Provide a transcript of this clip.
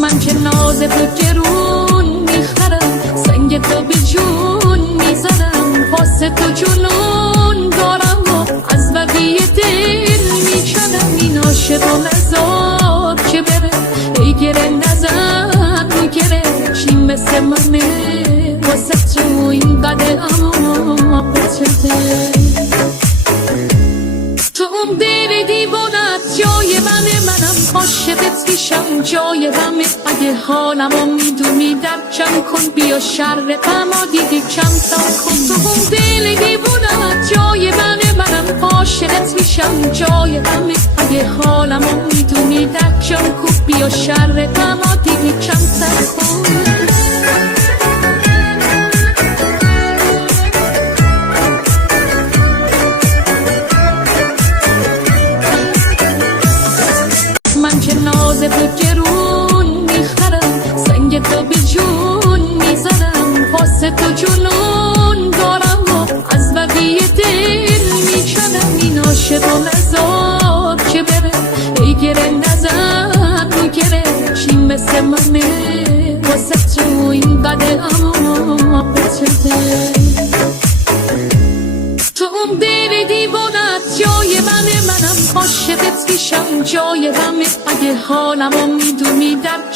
من که ناز تو گرون میخرم، سنگ تو به جون میزنم، واسه تو جنون دارم و از بقیه دل میکنم. این عاشقم نزار که بره، ای گره نزن تو گره، چی مثل منه واسه تو این قدر اما بتره. تو اون دل دیوانت جای منم، عاشقت میشم جای غمه. اگه حالمو میدونی در جمع کن، بیا شر غما دیگه کم تا کن. تو اون دل دیوانت جای منم، عاشقت میشم جای غمه. اگه حالمو میدونی در جمع کن، بیا شر غما دیگه کم تا کن. من که ناز تو گرون میخرم، سنگ تو به جون میزنم، واسه تو جنون دارم و از بقیه دل میکنم. این عاشقم نزار که بره، ای گره نزن تو گره، چی مثل منه واسه تو این قدر اما بتره. تو اون دل دیوانت جای منم، عاشقت میشم جای غمه. اگه حالمو میدونی در